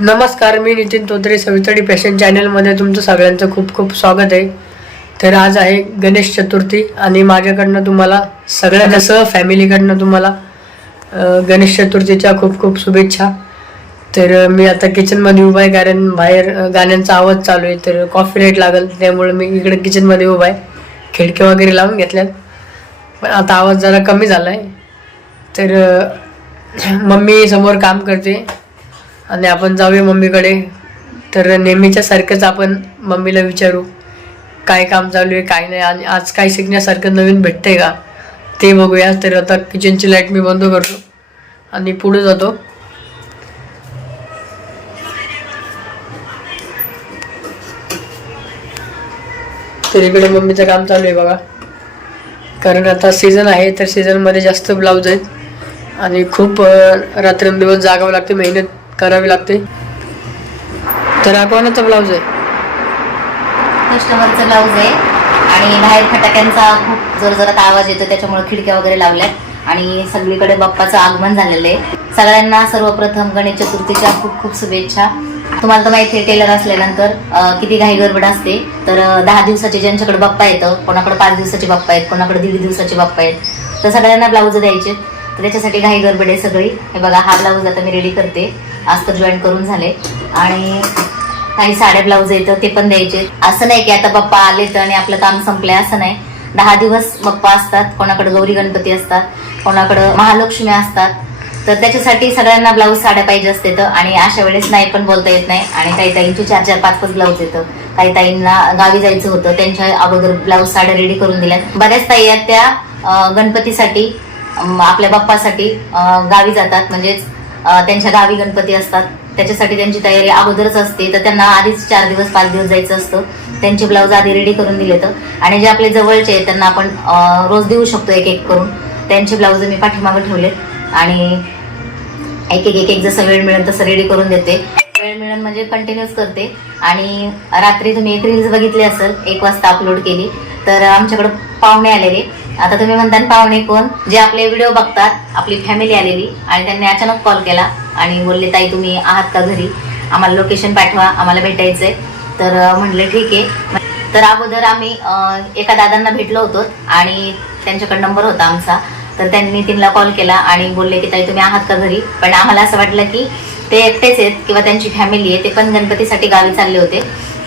नमस्कार मी नितीन तोत्रे सवितडी फॅशन चॅनलमध्ये तुमचं सगळ्यांचं खूप खूप स्वागत आहे. तर आज आहे गणेश चतुर्थी आणि माझ्याकडनं तुम्हाला सगळ्यांना सह फॅमिलीकडनं तुम्हाला गणेश चतुर्थीच्या खूप खूप शुभेच्छा. तर मी आता किचनमध्ये उभा आहे कारण बाहेर गाण्यांचा आवाज चालू आहे तर कॉफी रेट लागेल त्यामुळे मी इकडे किचनमध्ये उभा आहे. खिडक्या वगैरे लावून घेतल्यात पण आता आवाज जरा कमी झाला आहे तर मम्मी समोर काम करते. आणि आपण जाऊया मम्मीकडे. तर नेहमीच्या सारखंच आपण मम्मीला विचारू काय काम चालू आहे काय नाही आणि आज काय शिकण्यासारखं नवीन भेटतंय का? ते बघूया. तर आता किचनची लाइट मी बंद करतो आणि पुढे जातो. तर इकडे मम्मीचं काम चालू आहे बघा. कारण आता सीझन आहे तर सीझनमध्ये जास्त ब्लाऊज आहेत. आणि खूप रात्रंदिवस जागावं लागते मेहनत करावी लागते. तर हा कोणाचा ब्लाऊज आहे. कस्टमरचं ब्लाऊज आहे. आणि बाहेर फटाक्यांचा खूप जोरजोरात आवाज येतो त्याच्यामुळे खिडक्या वगैरे लावल्यात. आणि सगळीकडे बाप्पाचं आगमन झालेलं आहे. सगळ्यांना सर्वप्रथम गणेश चतुर्थीच्या खूप खूप शुभेच्छा. तुम्हाला तर माहिती आहे टेलर असल्यानंतर किती घाई गडबड असते. तर दहा दिवसाचे ज्यांच्याकडे बाप्पा येतं कोणाकडे पाच दिवसाचे बाप्पा आहेत कोणाकडे दीड दिवसाचे बाप्पा आहेत तर सगळ्यांना ब्लाऊज द्यायचे. तर त्याच्यासाठी घाई गडबड आहे सगळी. हे बघा हा ब्लाऊज आता मी रेडी करते. अस्तर जॉईन करून झाले. आणि काही साड्या ब्लाऊज येतं ते पण द्यायचे. असं नाही की आता बाप्पा आले तर आणि आपलं काम संपलंय असं नाही. दहा दिवस बाप्पा असतात कोणाकडे गौरी गणपती असतात कोणाकडं महालक्ष्मी असतात. तर त्याच्यासाठी सगळ्यांना ब्लाऊज साड्या पाहिजे असते तर. आणि अशा वेळेस नाही पण बोलता येत नाही. आणि काही ताईंचे चार चार पाच पाच ब्लाऊज येतं. काही ताईंना गावी जायचं होतं त्यांच्या अगोदर ब्लाऊज साड्या रेडी करून दिल्यात बऱ्याच ताई आहेत त्या गणपतीसाठी आपल्या बाप्पासाठी गावी जातात. म्हणजेच त्यांच्या गावी गणपती असतात. त्याच्यासाठी त्यांची तयारी अगोदरच असते. तर त्यांना आधीच चार दिवस पाच दिवस जायचं असतं. त्यांचे ब्लाऊज आधी रेडी करून दिले तर आणि जे आपले जवळचे आहेत त्यांना आपण रोज देऊ शकतो एक एक करून. त्यांचे ब्लाऊज मी पाठीमागं ठेवले. आणि एक एक एक एक जसं वेळ मिळेल तसं रेडी करून देते. वेळ मिळेल म्हणजे कंटिन्यूअस करते. आणि रात्री तुम्ही एक रील्स बघितली असेल एक वाजता अपलोड केली तर आमच्याकडं पाहुणे आलेले. आता तुम्ही म्हणता ना पाहुणे कोण? जे आपले व्हिडिओ बघतात आपली फॅमिली आलेली आणि त्यांनी अचानक कॉल केला आणि बोलले ताई तुम्ही आहात का घरी? आम्हाला लोकेशन पाठवा आम्हाला भेटायचंय. तर म्हटलं ठीक आहे. तर अगोदर आम्ही एका दादांना भेटलो होतो आणि त्यांच्याकडे नंबर होता आमचा. तर त्यांनी तिला कॉल केला आणि बोलले की ताई तुम्ही आहात का घरी? पण आम्हाला असं वाटलं की ते एकटेच आहेत किंवा त्यांची फॅमिली आहे ते पण गणपतीसाठी गावी चालले होते.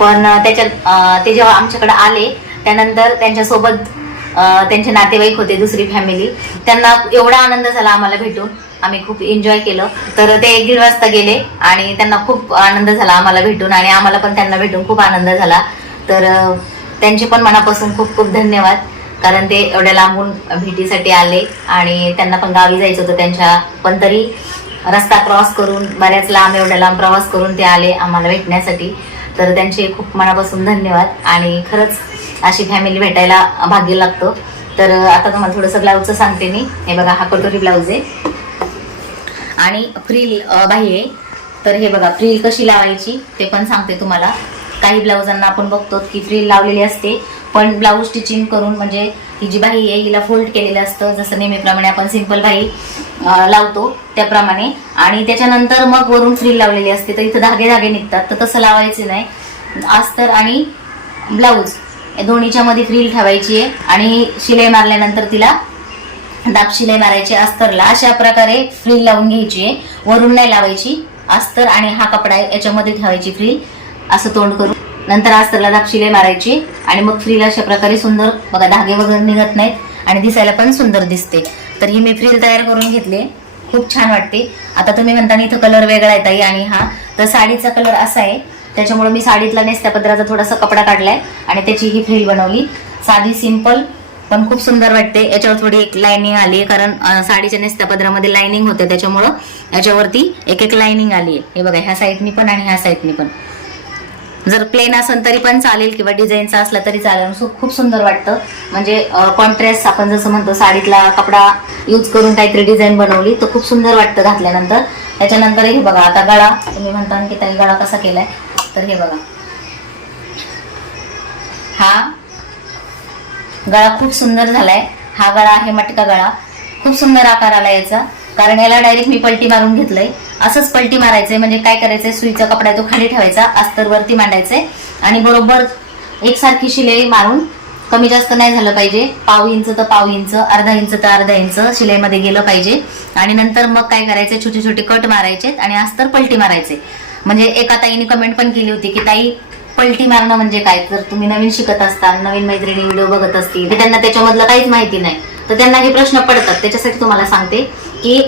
पण त्याच्यात त्याच्या ते जेव्हा आमच्याकडे आले त्यानंतर त्यांच्यासोबत त्यांचे नातेवाईक होते दुसरी फॅमिली त्यांना एवढा आनंद झाला आम्हाला भेटून. आम्ही खूप एन्जॉय केलं. तर ते एक दीड वाजता गेले आणि त्यांना खूप आनंद झाला आम्हाला भेटून आणि आम्हाला पण त्यांना भेटून खूप आनंद झाला. तर त्यांचे पण मनापासून खूप खूप धन्यवाद. कारण ते एवढ्या लांबून भेटीसाठी आले आणि त्यांना पण गावी जायचं होतं त्यांच्या पण तरी रस्ता क्रॉस करून बऱ्याच लांब एवढ्या लांब प्रवास करून ते आले आम्हाला भेटण्यासाठी. तर त्यांचे खूप मनापासून धन्यवाद आणि खरंच अशी फॅमिली भेटायला भाग्य लागतो. तर आता तुम्हाला थोडंसं ब्लाऊजचं सांगते मी. हे बघा हा कटोरी ब्लाऊज आहे. आणि फ्रील बाही आहे. तर हे बघा फ्रील कशी लावायची ते पण सांगते तुम्हाला. काही ब्लाऊजांना आपण बघतो की फ्रील लावलेली असते पण ब्लाऊज स्टिचिंग करून म्हणजे ही जी बाही आहे हिला फोल्ड केलेलं असतं. जसं नेहमीप्रमाणे आपण सिंपल बाही लावतो त्याप्रमाणे. आणि त्याच्यानंतर मग वरून फ्रील लावलेली असते. तर इथं धागे धागे निघतात. तर तसं लावायचे नाही. अस्तर आणि ब्लाऊज दोन्हीच्या मध्ये फ्रील ठेवायची आहे. आणि शिलाई मारल्यानंतर तिला दाब शिलाई मारायची अस्तरला. अशा प्रकारे फ्रील लावून घ्यायची आहे. वरून नाही लावायची. अस्तर आणि हा कपडा आहे याच्यामध्ये ठेवायची फ्रील. असं तोंड करून. नंतर अस्तरला दाब शिलाई मारायची. आणि मग फ्रील अशा प्रकारे सुंदर बघा धागे वगैरे निघत नाहीत आणि दिसायला पण सुंदर दिसते. तर ही मी फ्रील तयार करून घेतली. खूप छान वाटते. आता तुम्ही म्हणताना इथं कलर वेगळा आहे ताई आणि हा. तर साडीचा कलर असा आहे. त्याच्यामुळे मी साडीतला नेसत्या पदराचा थोडासा कपडा काढलाय आणि त्याची ही फ्रील बनवली. साधी सिंपल पण खूप सुंदर वाटते. याच्यावर थोडी एक लाइनिंग आली आहे कारण साडीच्या नेसत्या पदरामध्ये लाइनिंग होते. त्याच्यामुळं याच्यावरती एक एक लाइनिंग आली आहे हे बघा ह्या साईडनी पण आणि ह्या साईडनी पण. जर प्लेन असेल तरी पण चालेल किंवा डिझाईनचा असला तरी चालेल. सो खूप सुंदर वाटतं. म्हणजे कॉन्ट्रेस्ट आपण जसं म्हणतो साडीतला कपडा यूज करून काहीतरी डिझाईन बनवली तर खूप सुंदर वाटतं घातल्यानंतर. त्याच्यानंतर हे बघा आता गळा तुम्ही म्हणता की ताई गळा कसा केलाय? तर हे बघा. हा गळा खूप सुंदर झालाय. हा गळा आहे मटका गळा. खूप सुंदर आकार आला याचा. कारण याला डायरेक्ट मी पलटी मारून घेतलंय. असंच पलटी मारायचंय म्हणजे काय करायचंय? सुईचा कपडा तो खाली ठेवायचा अस्तर वरती मांडायचंय. आणि बरोबर एकसारखी शिलाई मारून कमी जास्त नाही झालं पाहिजे. पाव इंच तर पाव इंच अर्धा इंच तर अर्धा इंच शिलाईमध्ये गेलं पाहिजे. आणि नंतर मग काय करायचं छोटे छोटे कट मारायचे आणि अस्तर पलटी मारायचे म्हणजे एका ताईने कमेंट पण केली होती की ताई पलटी मारणं म्हणजे काय? जर तुम्ही नवीन शिकत असताल नवीन मैत्रिणी व्हिडिओ बघत असतील त्यांना त्याच्यामधलं काहीच माहिती नाही. तर त्यांना हे प्रश्न पडतात. त्याच्यासाठी तुम्हाला सांगते की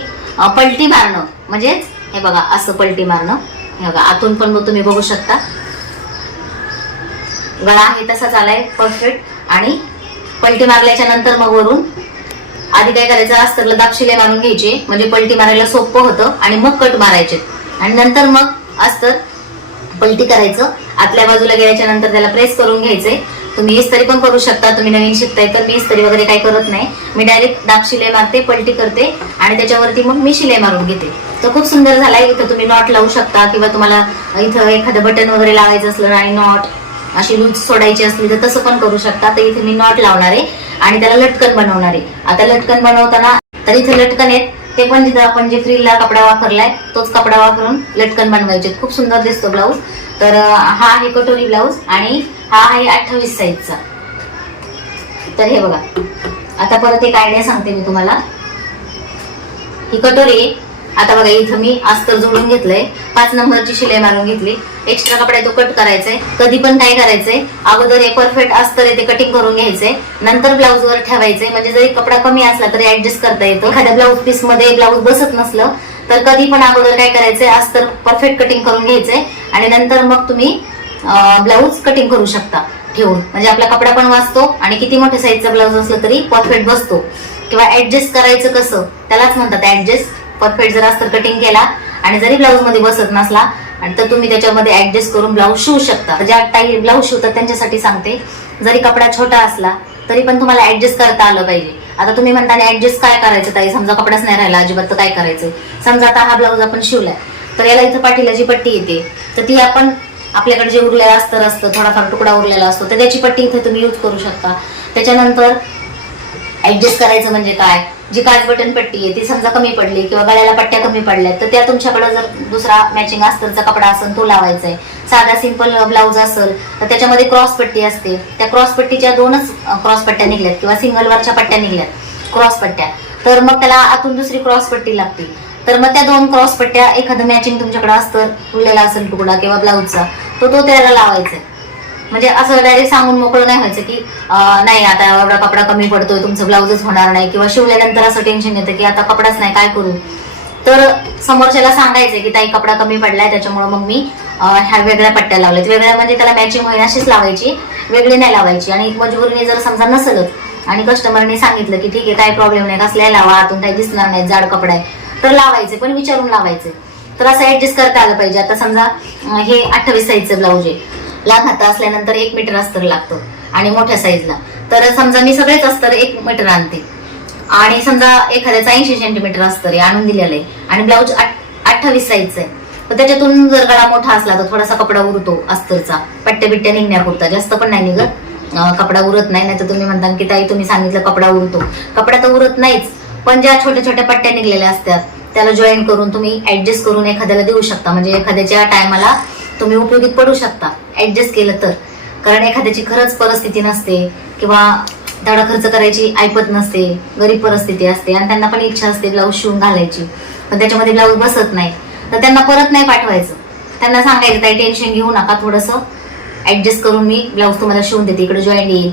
पलटी मारणं म्हणजेच हे बघा असं पलटी मारणं. हे बघा आतून पण मग तुम्ही बघू शकता. गळा आहे तसाच आलाय परफेक्ट आणि पलटी मारल्याच्या नंतर मग वरून आधी काय करायचं? अस्तरला दापशिले मारून घ्यायचे. म्हणजे पलटी मारायला सोपं होतं आणि मग कट मारायचे. आणि नंतर मग अस्तर पलटी करायचं. आतल्या बाजूला गेल्याच्यानंतर त्याला प्रेस करून घ्यायचंय. तुम्ही इस्त्री पण करू शकता. तुम्ही नवीन शिकताय तर मी इस्त्री वगैरे काही करत नाही. मी डायरेक्ट दाब शिलाई मारते पलटी करते आणि त्याच्यावरती मग मी शिलाई मारून घेते. तर खूप सुंदर झालाय. इथं तुम्ही नॉट लावू शकता किंवा तुम्हाला इथं एखादं बटन वगैरे लावायचं असलं आणि नॉट अशी लूज सोडायची असली तर तसं पण करू शकता. तर इथे मी नॉट लावणार आहे आणि त्याला लटकन बनवणार आहे. आता लटकन बनवताना तर इथे लटकन आहेत. ते पण जिथं आपण जे फ्रीला कपडा वापरलाय तोच कपडा वापरून लटकन बनवायचे. खूप सुंदर दिसतो ब्लाऊज तर हा आहे कटोरी ब्लाऊज आणि हा आहे अठ्ठावीस साईजचा तर हे बघा. आता परत एक आयडिया सांगते मी तुम्हाला. ही कटोरी आता बघा इथं मी अस्तर जोडून घेतलंय. पाच नंबरची शिलाई मारून घेतली. एक्स्ट्रा कपडा तो कट करायचाय. कधी पण काय करायचंय? अगोदर हे परफेक्ट अस्तर आहे ते कटिंग करून घ्यायचंय. नंतर ब्लाऊज वर ठेवायचंय. म्हणजे जरी कपडा कमी असला तरी ऍडजस्ट करता येतो. एखाद्या ब्लाऊज पीसमध्ये ब्लाऊज बसत नसलं तर कधी पण अगोदर काय करायचंय? अस्तर परफेक्ट कटिंग करून घ्यायचंय. आणि नंतर मग तुम्ही ब्लाऊज कटिंग करू शकता ठेवून म्हणजे आपला कपडा पण वाचतो आणि किती मोठ्या साईजचा ब्लाऊज असला तरी परफेक्ट बसतो. किंवा ऍडजस्ट करायचं कसं? त्यालाच म्हणतात ऍडजस्ट परफेक्ट जर अस्तर कटिंग केला आणि जरी ब्लाऊजमध्ये बसत नसला आणि तर तुम्ही त्याच्यामध्ये ऍडजस्ट करून ब्लाऊज शिवू शकता. ज्या टाई ब्लाऊज शिवतात त्यांच्यासाठी सांगते जरी कपडा छोटा असला तरी पण तुम्हाला ऍडजस्ट करता आलं पाहिजे. आता तुम्ही म्हणता ऍडजस्ट काय करायचं ताई? समजा कपडाच नाही राहिला अजिबात तर काय करायचं? समजा आता हा ब्लाऊज आपण शिवलाय. तर याला इथं पाठीला जी पट्टी येते तर ती आपण आपल्याकडे जे उरलेलं अस्तर असतं थोडाफार तुकडा उरलेला असतो तर त्याची पट्टी इथे तुम्ही यूज करू शकता. त्याच्यानंतर ऍडजस्ट करायचं म्हणजे काय? जी काच बटन पट्टी आहे ती समजा कमी पडली किंवा गळ्याला पट्ट्या कमी पडल्या तर त्या तुमच्याकडे जर दुसरा मॅचिंग अस्तरचा कपडा असेल तो लावायचा आहे साधा सिंपल ब्लाऊज असेल तर त्याच्यामध्ये क्रॉस पट्टी असते. त्या क्रॉस पट्टीच्या दोनच क्रॉस पट्ट्या निघल्यात किंवा सिंगलवरच्या पट्ट्या निघल्यात क्रॉस पट्ट्या. तर मग त्याला आतून दुसरी क्रॉस पट्टी लागते. तर मग त्या दोन क्रॉस पट्ट्या एखादं मॅचिंग तुमच्याकडे असतं उरलेला असेल तुकडा किंवा ब्लाऊजचा तो तो त्याला लावायचा आहे. म्हणजे असं डायरेक्ट सांगून मोकळं नाही व्हायचं की नाही आता एवढा कपडा कमी पडतोय तुमचं ब्लाऊजच होणार नाही किंवा शिवल्यानंतर असं टेन्शन येतं की आता कपडाच नाही काय करू? तर समोरच्याला सांगायचं की ताई कपडा कमी पडलाय त्याच्यामुळे मग मी ह्या वेगळ्या पट्ट्या लावल्यात वेगळ्या म्हणजे त्याला मॅचिंग होईल अशीच लावायची वेगळी नाही लावायची. आणि मजबुरीने जर समजा नसलं आणि कस्टमरने सांगितलं की ठीक आहे काय प्रॉब्लेम नाही कसल्या लावा आतून काही दिसणार नाही जाड कपडा आहे. तर लावायचे पण विचारून लावायचे. तर असं ऍडजस्ट करता आलं पाहिजे. आता समजा हे अठ्ठावीस साईजचं ब्लाऊज आहे. लहान हात असल्यानंतर एक मीटर अस्तर लागतं आणि मोठ्या साईजला तर समजा मी सगळेच अस्तर एक मीटर आणते. आणि समजा एखाद्याचा ऐंशी सेंटीमीटर अस्तर आहे आणून दिलेलं आहे आणि ब्लाऊज अठ्ठावीस साईजचं आहे. तर त्याच्यातून जर गळा मोठा असला तर थोडासा कपडा उरतो अस्तरचा. पट्ट्या बिट्ट्या निघण्यापुरता जास्त पण नाही निघत. कपडा उरत नाही नाही तर तुम्ही म्हणता की ताई तुम्ही सांगितलं कपडा उरतो. कपडा तर उरत नाहीच पण ज्या छोट्या छोट्या पट्ट्या निघलेल्या असतात त्याला जॉईन करून तुम्ही ऍडजस्ट करून एखाद्याला देऊ शकता. म्हणजे एखाद्याच्या टायमाला तुम्ही उपयोगीत पडू शकता. ऍडजस्ट केलं तर. कारण एखाद्याची खरंच परिस्थिती नसते किंवा तेवढा खर्च करायची ऐपत नसते गरीब परिस्थिती असते आणि त्यांना पण इच्छा असते ब्लाऊज शिवून घालायची. पण त्याच्यामध्ये ब्लाऊज बसत नाही. तर त्यांना परत नाही पाठवायचं. त्यांना सांगायचं काही टेन्शन घेऊ नका थोडंसं. ऍडजस्ट करून मी ब्लाऊज तुम्हाला शिवून देते. इकडे जॉईंट येईल.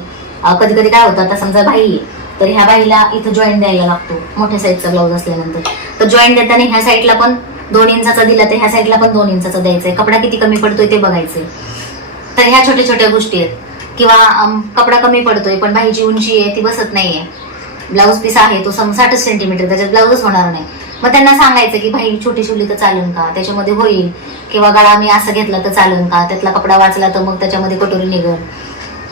कधी कधी काय होतं आता समजा बाई तर ह्या बाईला इथं जॉईंट द्यायला लागतो. मोठ्या साईजचा ब्लाऊज असल्यानंतर. तर जॉईंट देताना ह्या साईडला पण दोन इंचाचा दिला तर ह्या साईडला पण दोन इंचाचा द्यायचा आहे कपडा किती कमी पडतोय ते बघायचंय. तर ह्या छोट्या छोट्या गोष्टी आहेत. किंवा कपडा कमी पडतोय पण बाईची उंची आहे ती बसत नाहीये. ब्लाऊज पीस आहे तो सम साठच सेंटीमीटर त्याच्यात ब्लाऊजच होणार नाही. मग त्यांना सांगायचं की भाई छोटी शिवली तर चालेल का? त्याच्यामध्ये होईल. किंवा गळा मी असं घेतला तर चालेल का? त्यातला कपडा वाचला तर मग त्याच्यामध्ये कटोरी निघल.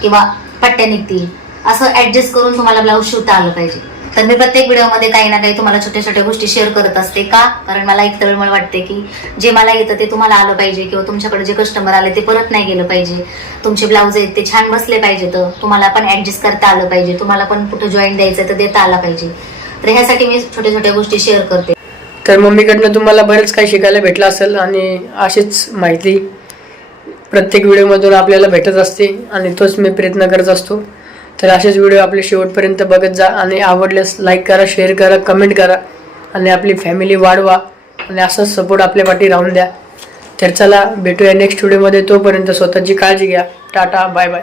किंवा पट्ट्या निघतील. असं ऍडजस्ट करून तुम्हाला ब्लाऊज शिवता आलं पाहिजे. तर मी प्रत्येक व्हिडिओमध्ये काही ना काही तुम्हाला छोट्या छोट्या गोष्टी शेअर करत असते का? कारण मला एक तळमळ वाटते की जे मला येतं ते तुम्हाला आलं पाहिजे किंवा तुमच्याकडे जे कस्टमर आले ते परत नाही गेलं पाहिजे. तुमचे ब्लाऊज आहेत ते छान बसले पाहिजे तर तुम्हाला पण ऍडजस्ट करता आलं पाहिजे. तुम्हाला पण कुठं जॉईन द्यायचं तर देता आला पाहिजे. तर ह्यासाठी मी छोट्या छोट्या गोष्टी शेअर करते. तर मम्मीकडनं तुम्हाला बरंच काही शिकायला भेटलं असेल आणि अशीच माहिती प्रत्येक व्हिडिओमधून आपल्याला भेटत असते आणि तोच मी प्रयत्न करत असतो. तर असेच व्हिडिओ आपले शेवटपर्यंत बघत जा आणि आवडल्यास लाईक करा शेअर करा कमेंट करा आणि आपली फॅमिली वाढवा आणि असाच सपोर्ट आपल्या पाठी राहून द्या. तर चला भेटूया नेक्स्ट व्हिडिओमध्ये तोपर्यंत स्वतःची काळजी घ्या. Tata bye bye